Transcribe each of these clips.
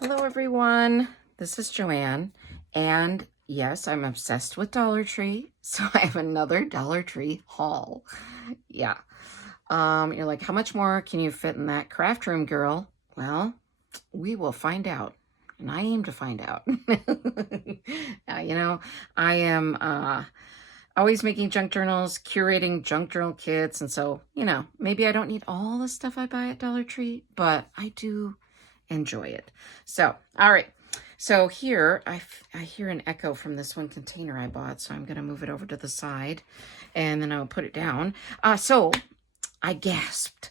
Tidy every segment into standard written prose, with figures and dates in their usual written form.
Hello everyone, this is Joanne, and yes, I'm obsessed with Dollar Tree, so I have another Dollar Tree haul. Yeah. You're like, how much more can you fit in that craft room, girl? Well, we will find out, and I aim to find out. I am always making junk journals, curating junk journal kits, and so, maybe I don't need all the stuff I buy at Dollar Tree, but I do enjoy it. So, all right. So here, I hear an echo from this one container I bought, so I'm going to move it over to the side, and then I'll put it down. So I gasped.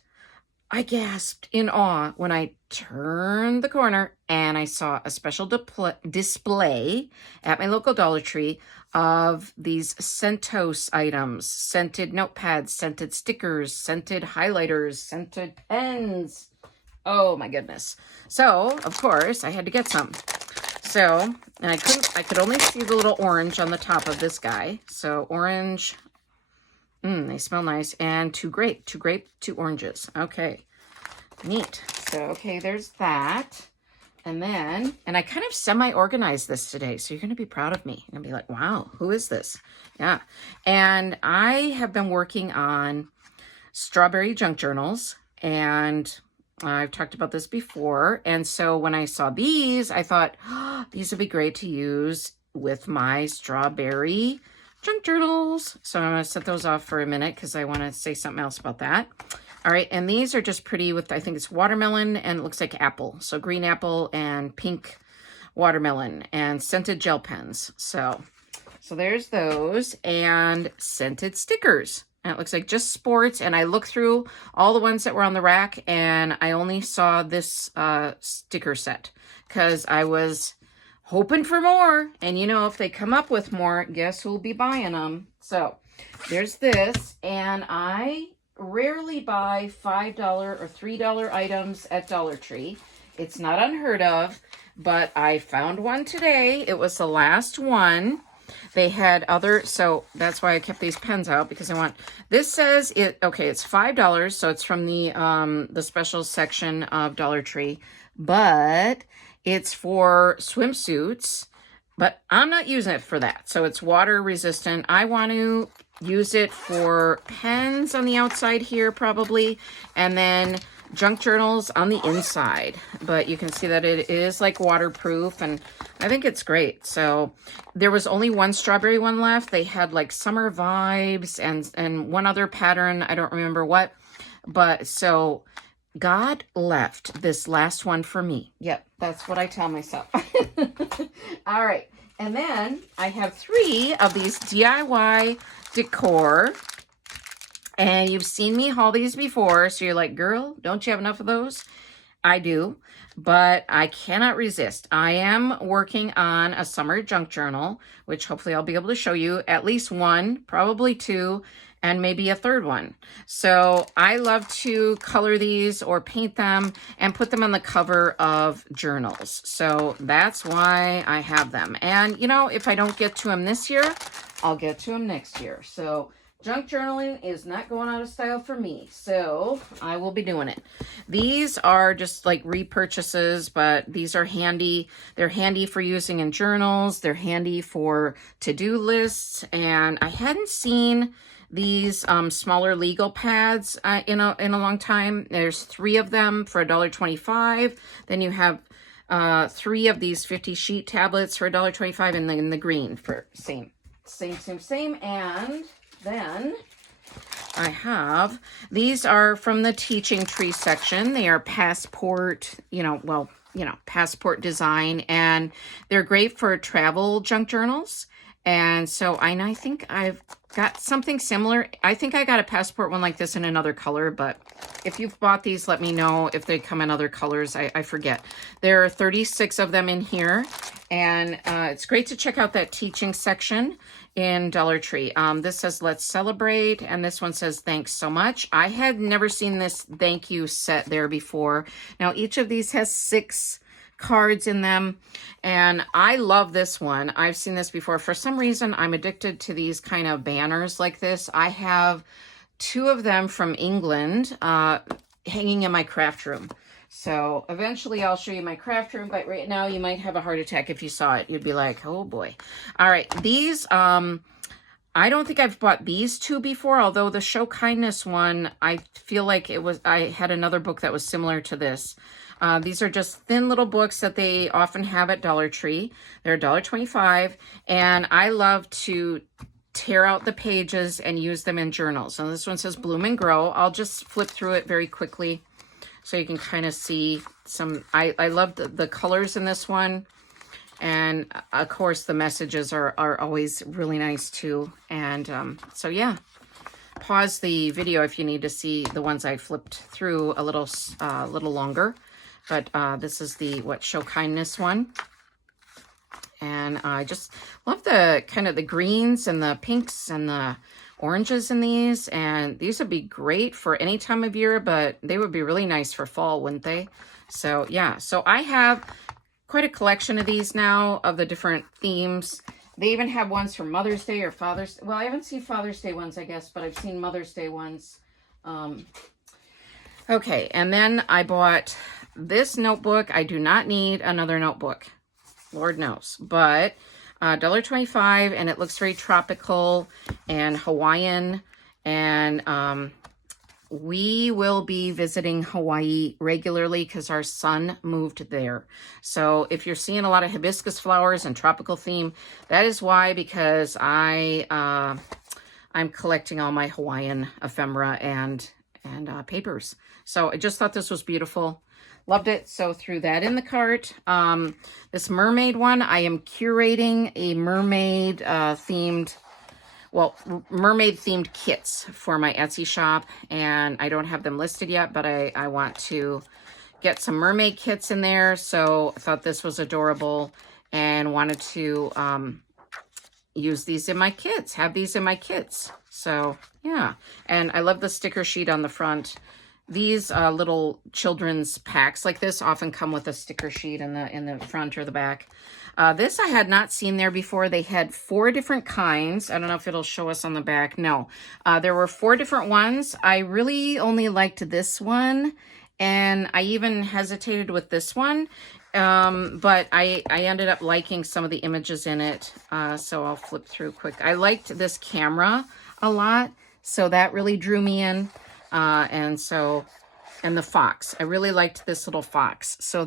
I gasped in awe when I turned the corner and I saw a special display at my local Dollar Tree of these Scentos items, scented notepads, scented stickers, scented highlighters, scented pens. Oh my goodness. So, of course, I had to get some. So, and I could only see the little orange on the top of this guy. So, orange, they smell nice. And two oranges. Okay, neat. So, okay, there's that. And then, and I kind of semi-organized this today. So, you're going to be proud of me. You're going to be like, wow, who is this? Yeah. And I have been working on strawberry junk journals, and I've talked about this before. And so when I saw these, I thought, oh, these would be great to use with my strawberry junk journals. So I'm going to set those off for a minute because I want to say something else about that. All right. And these are just pretty with, I think it's watermelon and it looks like apple. So green apple and pink watermelon and scented gel pens. So there's those, and scented stickers. And it looks like just sports. And I looked through all the ones that were on the rack, and I only saw this sticker set because I was hoping for more. And if they come up with more, guess who'll be buying them? So there's this. And I rarely buy $5 or $3 items at Dollar Tree. It's not unheard of, but I found one today. It was the last one. They had other, so that's why I kept these pens out, because I want, this says it's $5, so it's from the special section of Dollar Tree, but it's for swimsuits, but I'm not using it for that. So it's water resistant. I want to use it for pens on the outside here probably, and then junk journals on the inside. But you can see that it is like waterproof, and I think it's great. So there was only one strawberry one left. They had like summer vibes and one other pattern. I don't remember what, but so God left this last one for me. Yep, that's what I tell myself. All right. And then I have 3 of these DIY Decor. And you've seen me haul these before, so you're like, girl, don't you have enough of those? I do, but I cannot resist. I am working on a summer junk journal, which hopefully I'll be able to show you at least 1, probably 2, and maybe a 3rd one. So I love to color these or paint them and put them on the cover of journals. So that's why I have them. And, if I don't get to them this year, I'll get to them next year. So junk journaling is not going out of style for me, so I will be doing it. These are just like repurchases, but these are handy. They're handy for using in journals. They're handy for to-do lists, and I hadn't seen these smaller legal pads in a long time. There's 3 of them for $1.25. Then you have 3 of these 50 sheet tablets for $1.25, and then the green for same. And then I have, these are from the teaching tree section. They are passport, passport design, and they're great for travel junk journals. And so I think I've got something similar. I think I got a passport one like this in another color, but if you've bought these, let me know if they come in other colors. I forget. There are 36 of them in here, and it's great to check out that teaching section in Dollar Tree. This says, let's celebrate, and this one says, thanks so much. I had never seen this thank you set there before. Now, each of these has 6 cards in them, and I love this one. I've seen this before. For some reason, I'm addicted to these kind of banners like this. I have 2 of them from England hanging in my craft room. So eventually I'll show you my craft room, but right now you might have a heart attack if you saw it. You'd be like, oh boy. All right, these, I don't think I've bought these two before, although the Show Kindness one, I feel like I had another book that was similar to this. These are just thin little books that they often have at Dollar Tree. They're $1.25, and I love to tear out the pages and use them in journals. So this one says Bloom and Grow. I'll just flip through it very quickly so you can kind of see some. I love the colors in this one. And of course the messages are always really nice too. And so yeah, pause the video if you need to see the ones I flipped through a little longer. But this is the Show Kindness one. And I just love the kind of the greens and the pinks and the oranges in these. And these would be great for any time of year, but they would be really nice for fall, wouldn't they? So yeah, so I have quite a collection of these now of the different themes. They even have ones for Mother's Day or Father's Day. Well, I haven't seen Father's Day ones, I guess, but I've seen Mother's Day ones. Okay, and then I bought this notebook. I do not need another notebook. Lord knows. But $1.25, and it looks very tropical and Hawaiian. And we will be visiting Hawaii regularly because our son moved there. So if you're seeing a lot of hibiscus flowers and tropical theme, that is why, because I'm collecting all my Hawaiian ephemera and papers. So I just thought this was beautiful. Loved it. So threw that in the cart. This mermaid one, I am curating a mermaid mermaid themed kits for my Etsy shop, and I don't have them listed yet, but I want to get some mermaid kits in there. So I thought this was adorable and wanted to use these in my kits, have these in my kits. So yeah, and I love the sticker sheet on the front. These little children's packs like this often come with a sticker sheet in the front or the back. This I had not seen there before. They had 4 different kinds. I don't know if it'll show us on the back. No, there were 4 different ones. I really only liked this one, and I even hesitated with this one. But I ended up liking some of the images in it. So I'll flip through quick. I liked this camera a lot, so that really drew me in. And the fox, I really liked this little fox. So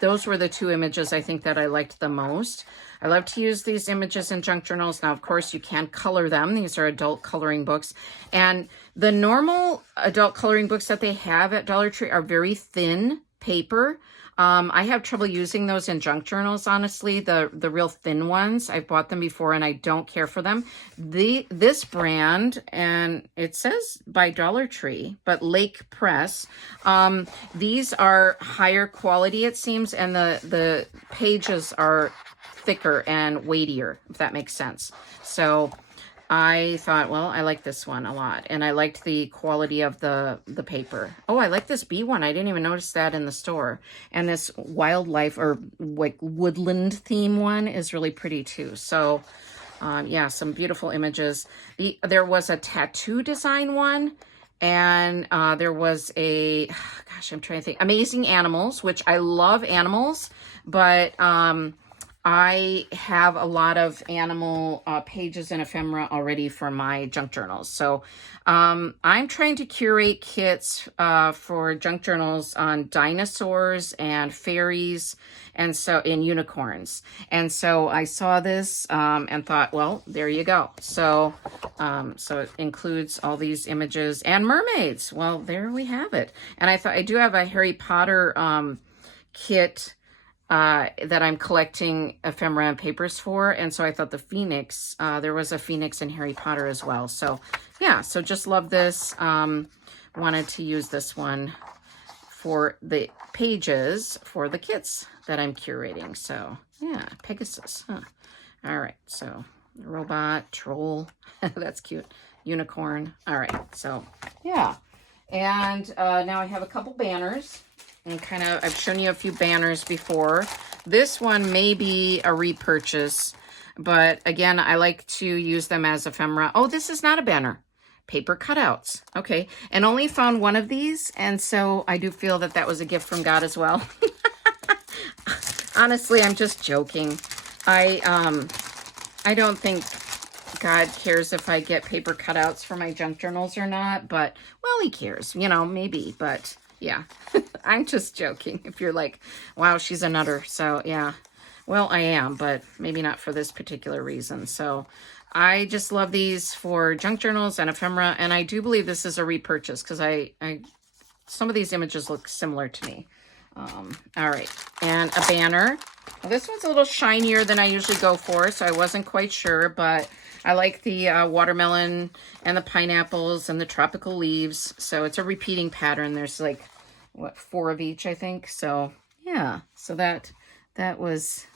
those were the 2 images I think that I liked the most. I love to use these images in junk journals. Now, of course, you can color them. These are adult coloring books. And the normal adult coloring books that they have at Dollar Tree are very thin paper. I have trouble using those in junk journals, honestly, the real thin ones. I've bought them before and I don't care for them. This brand, and it says by Dollar Tree, but Lake Press, these are higher quality, it seems, and the pages are thicker and weightier, if that makes sense. So I thought, well, I like this one a lot, and I liked the quality of the paper. Oh, I like this bee one. I didn't even notice that in the store. And this wildlife or like woodland theme one is really pretty too. So yeah, some beautiful images. There was a tattoo design one, and there was a, gosh, I'm trying to think, Amazing Animals, which I love animals, but I have a lot of animal pages and ephemera already for my junk journals. So I'm trying to curate kits for junk journals on dinosaurs and fairies and unicorns. And so I saw this and thought, well, there you go. So so it includes all these images and mermaids. Well, there we have it. And I thought I do have a Harry Potter kit that I'm collecting ephemera and papers for. And so I thought the Phoenix, there was a Phoenix in Harry Potter as well. So yeah, so just love this. Wanted to use this one for the pages for the kits that I'm curating. So yeah, Pegasus. Huh. All right, so robot, troll, that's cute. Unicorn. All right, so yeah. And now I have a couple banners. And I've shown you a few banners before. This one may be a repurchase, but again, I like to use them as ephemera. Oh, this is not a banner. paper cutouts. Okay, and only found one of these, and so I do feel that that was a gift from God as well. Honestly, I'm just joking. I don't think God cares if I get paper cutouts for my junk journals or not, but, well, he cares, you know, maybe, but yeah, I'm just joking. If you're like, wow, she's a nutter. So yeah, well, I am, but maybe not for this particular reason. So I just love these for junk journals and ephemera. And I do believe this is a repurchase because some of these images look similar to me. All right, and a banner. Well, this one's a little shinier than I usually go for, so I wasn't quite sure, but I like the watermelon and the pineapples and the tropical leaves. So it's a repeating pattern. There's like, what, 4 of each, I think. So yeah, so that was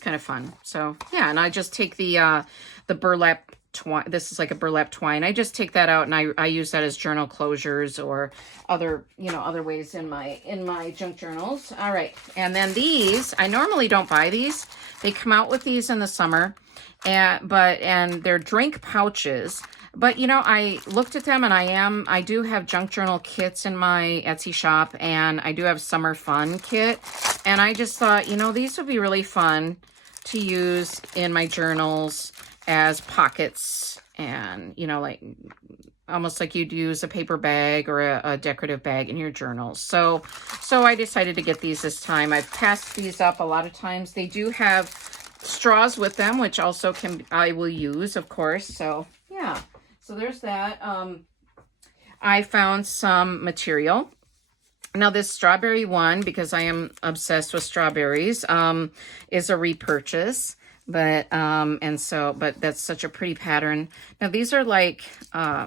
kind of fun. So yeah, and I just take the burlap twine. This is like a burlap twine. I just take that out and I use that as journal closures or other, you know, other ways in my junk journals. All right, and then these, I normally don't buy these. They come out with these in the summer, and they're drink pouches. But, you know, I looked at them and I do have junk journal kits in my Etsy shop, and I do have summer fun kit. And I just thought, you know, these would be really fun to use in my journals as pockets, and, you know, like almost like you'd use a paper bag or a decorative bag in your journals. So I decided to get these this time. I've passed these up a lot of times. They do have straws with them, which also I will use, of course. So yeah. So there's that. I found some material. Now this strawberry one, because I am obsessed with strawberries, is a repurchase. But but that's such a pretty pattern. Now these are like, oh,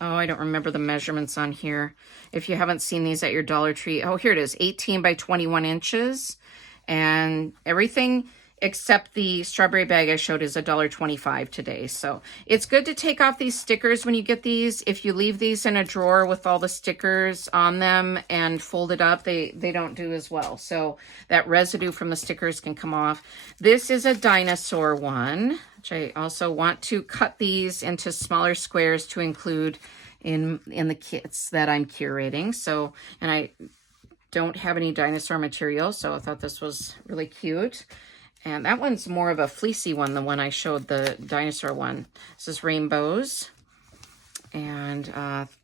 I don't remember the measurements on here. If you haven't seen these at your Dollar Tree, oh, here it is, 18 by 21 inches. And everything except the strawberry bag I showed is $1.25 today. So it's good to take off these stickers when you get these. If you leave these in a drawer with all the stickers on them and fold it up, they don't do as well. So that residue from the stickers can come off. This is a dinosaur one, which I also want to cut these into smaller squares to include in the kits that I'm curating. So, and I don't have any dinosaur material, so I thought this was really cute. And that one's more of a fleecy one, the one I showed, the dinosaur one. This is rainbows. And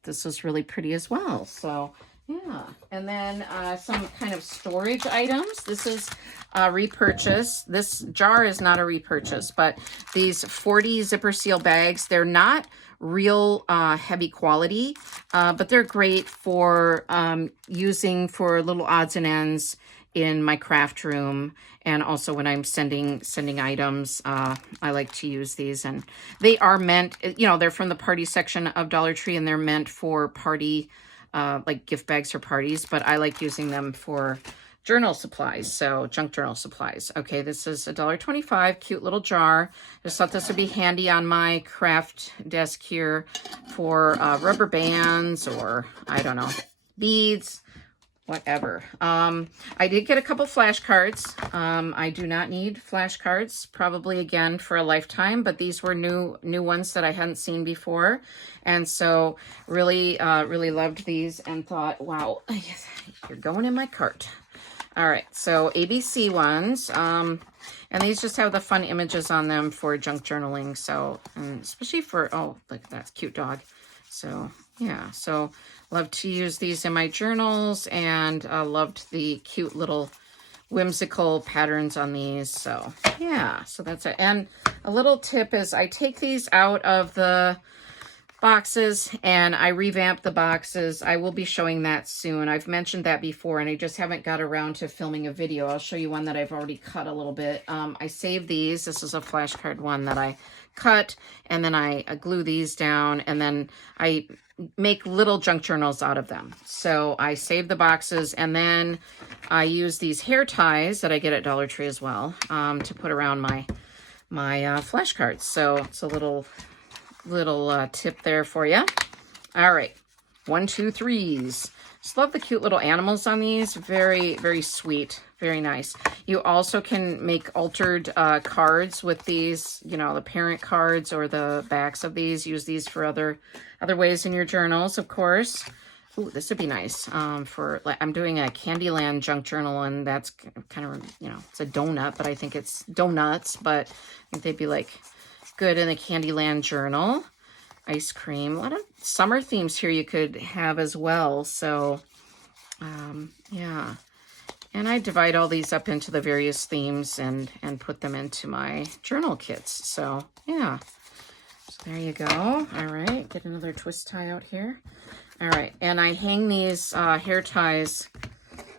this is really pretty as well. So, yeah. And then some kind of storage items. This is a repurchase. This jar is not a repurchase, but these 40 zipper seal bags, they're not real heavy quality, but they're great for using for little odds and ends in my craft room, and also when I'm sending items, I like to use these. And they are meant, you know, they're from the party section of Dollar Tree, and they're meant for party, like gift bags for parties, but I like using them for journal supplies, so junk journal supplies. Okay, this is $1.25, cute little jar. Just thought this would be handy on my craft desk here for rubber bands, or I don't know, beads, whatever. I did get a couple flashcards. I do not need flashcards, probably again for a lifetime, but these were new ones that I hadn't seen before. And so really loved these and thought, wow, you're going in my cart. All right, so ABC ones, and these just have the fun images on them for junk journaling. So, and especially for, oh, look, that's a cute dog. So yeah, so love to use these in my journals, and loved the cute little whimsical patterns on these. So yeah, so that's it. And a little tip is I take these out of the boxes and I revamp the boxes. I will be showing that soon. I've mentioned that before, and I just haven't got around to filming a video. I'll show you one that I've already cut a little bit. I save these. This is a flashcard one that I cut, and then I glue these down, and then I make little junk journals out of them. So I save the boxes, and then I use these hair ties that I get at Dollar Tree as well, to put around my flashcards. So it's a little tip there for you. All right, 1, 2, 3s. Just love the cute little animals on these. Very, very sweet. Very nice. You also can make altered cards with these, you know, the parent cards or the backs of these. Use these for other ways in your journals, of course. Ooh, this would be nice for, like, I'm doing a Candyland junk journal, and that's kind of, you know, it's a donut, but I think it's donuts, but I think they'd be, like, good in a Candyland journal. Ice cream. A lot of summer themes here you could have as well. So, yeah. And I divide all these up into the various themes and put them into my journal kits. So, yeah. So there you go. All right. Get another twist tie out here. All right. And I hang these hair ties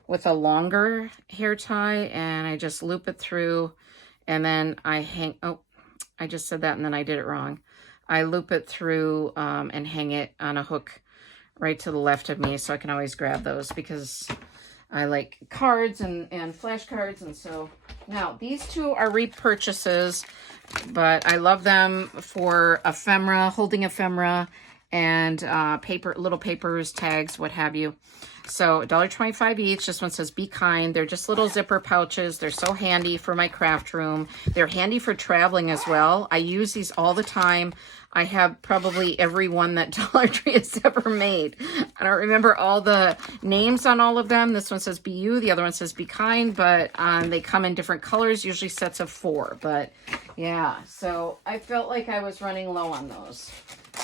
with a longer hair tie, and I just loop it through, and then I hang... Oh, I just said that, and then I did it wrong. I loop it through and hang it on a hook right to the left of me, so I can always grab those because I like cards and flashcards. And so now these two are repurchases, but I love them for ephemera, holding ephemera, and paper, little papers, tags, what have you. So $1.25 each. This one says Be Kind. They're just little zipper pouches. They're so handy for my craft room. They're handy for traveling as well. I use these all the time. I have probably every one that Dollar Tree has ever made. I don't remember all the names on all of them. This one says Be You. The other one says Be Kind, but they come in different colors, usually sets of 4. But yeah, so I felt like I was running low on those.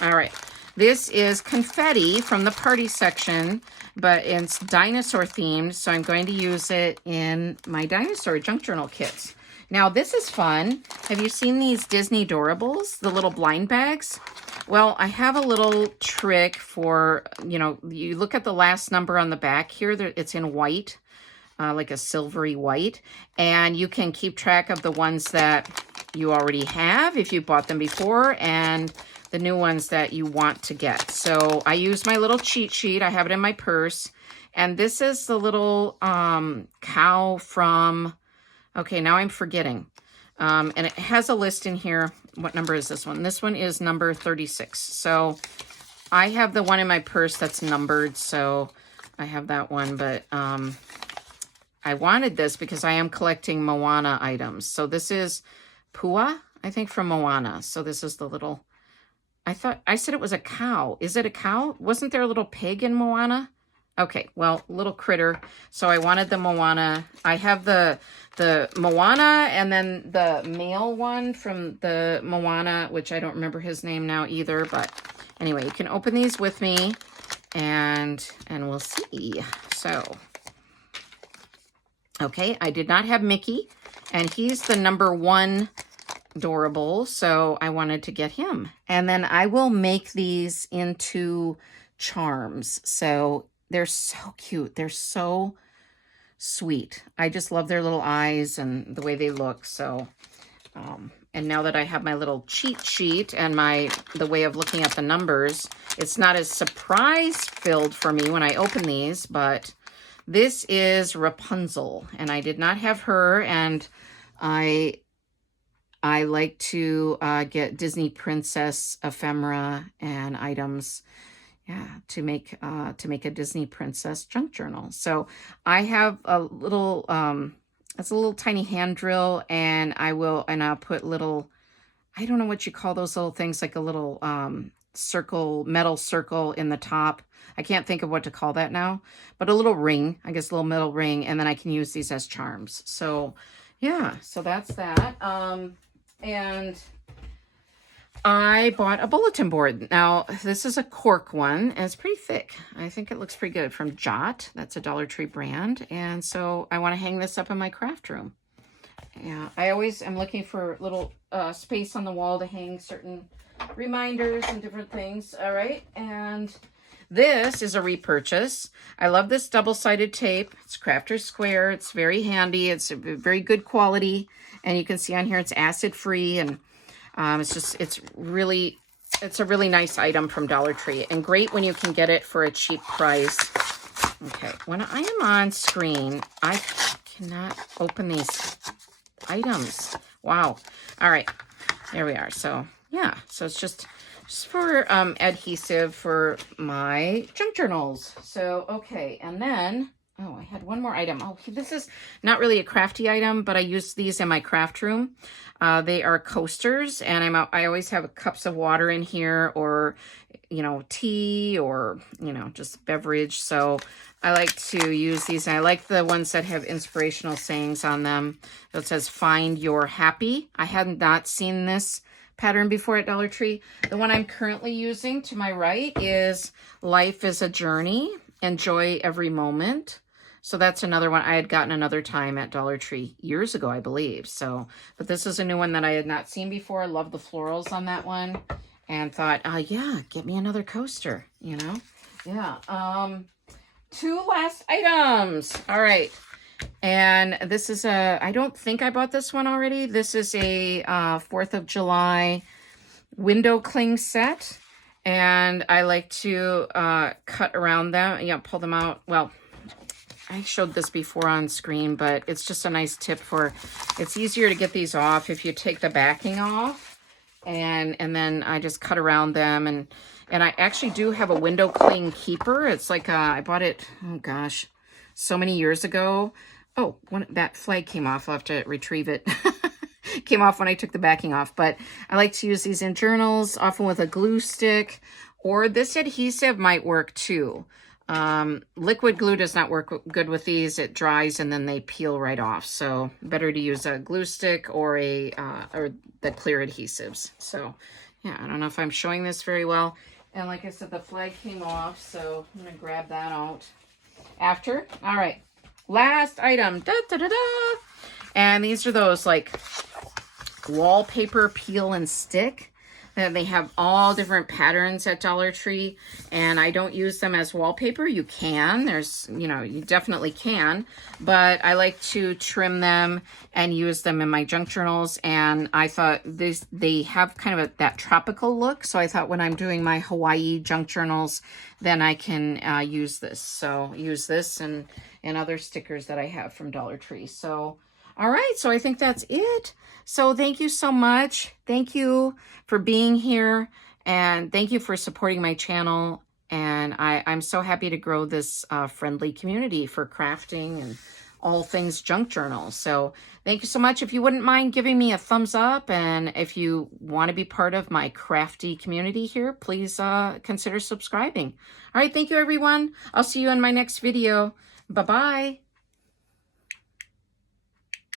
All right. This is Confetti from the party section, but it's dinosaur themed, so I'm going to use it in my dinosaur junk journal kits. Now, this is fun. Have you seen these Disney Doorables, the little blind bags? Well, I have a little trick for, you know, you look at the last number on the back here, it's in white, like a silvery white, and you can keep track of the ones that you already have if you bought them before, and the new ones that you want to get. So I use my little cheat sheet. I have it in my purse. And this is the little cow from, okay, now I'm forgetting. And it has a list in here. What number is this one? This one is number 36. So I have the one in my purse that's numbered. So I have that one. But I wanted this because I am collecting Moana items. So this is Pua, I think, from Moana. So this is the little... I said it was a cow. Is it a cow? Wasn't there a little pig in Moana? Okay, well, little critter. So I wanted the Moana. I have the Moana and then the male one from the Moana, which I don't remember his name now either. But anyway, you can open these with me and we'll see. So, okay, I did not have Mickey, and he's the number 1 Doorable, so I wanted to get him. And then I will make these into charms. So they're so cute. They're so sweet. I just love their little eyes and the way they look. So, and now that I have my little cheat sheet and the way of looking at the numbers, it's not as surprise filled for me when I open these, but this is Rapunzel, and I did not have her, and I like to get Disney princess ephemera and items, yeah, to make a Disney princess junk journal. So I have a little, it's a little tiny hand drill, and I'll put little, I don't know what you call those little things, like a little metal circle in the top. I can't think of what to call that now, but a little ring, I guess a little metal ring, and then I can use these as charms. So yeah, so that's that. And I bought a bulletin board. Now, this is a cork one, and it's pretty thick. I think it looks pretty good, from Jot. That's a Dollar Tree brand. And so I want to hang this up in my craft room. Yeah, I always am looking for little space on the wall to hang certain reminders and different things. All right, and this is a repurchase. I love this double-sided tape. It's Crafter's Square. It's very handy. It's a very good quality. And you can see on here it's acid-free, and it's a really nice item from Dollar Tree, and great when you can get it for a cheap price. Okay, when I am on screen, I cannot open these items. Wow. All right, there we are. So yeah, so it's just just for adhesive for my junk journals. So, okay, and then, oh, I had one more item. Oh, this is not really a crafty item, but I use these in my craft room. They are coasters, and I always have cups of water in here, or, you know, tea, or, you know, just beverage. So I like to use these, and I like the ones that have inspirational sayings on them. It says, "Find your happy." I had not seen this pattern before at Dollar Tree. The one I'm currently using to my right is "Life is a Journey. Enjoy every moment." So that's another one. I had gotten another time at Dollar Tree years ago, I believe. So, but this is a new one that I had not seen before. I love the florals on that one, and thought, yeah, get me another coaster, you know? Yeah. 2 last items. All right. And this is I don't think I bought this one already. This is a 4th of July window cling set. And I like to cut around them, pull them out. Well, I showed this before on screen, but it's just a nice tip for, it's easier to get these off if you take the backing off. And then I just cut around them, and I actually do have a window cling keeper. It's like I bought it, oh gosh, so many years ago. Oh, that flag came off. I'll have to retrieve it. Came off when I took the backing off. But I like to use these in journals, often with a glue stick, or this adhesive might work too. Liquid glue does not work good with these. It dries and then they peel right off. So better to use a glue stick or or the clear adhesives. So yeah, I don't know if I'm showing this very well. And like I said, the flag came off, so I'm gonna grab that out after. All right, last item. Da, da, da, da. And these are those like wallpaper peel and stick. They have all different patterns at Dollar Tree, and I don't use them as wallpaper. You can, you definitely can, but I like to trim them and use them in my junk journals. And I thought they have kind of that tropical look, so I thought when I'm doing my Hawaii junk journals, then I can use this. So use this and other stickers that I have from Dollar Tree. So all right, so I think that's it. So thank you so much. Thank you for being here, and thank you for supporting my channel. And I'm so happy to grow this friendly community for crafting and all things junk journals. So thank you so much. If you wouldn't mind giving me a thumbs up, and if you want to be part of my crafty community here, please consider subscribing. All right, thank you, everyone. I'll see you in my next video. Bye-bye.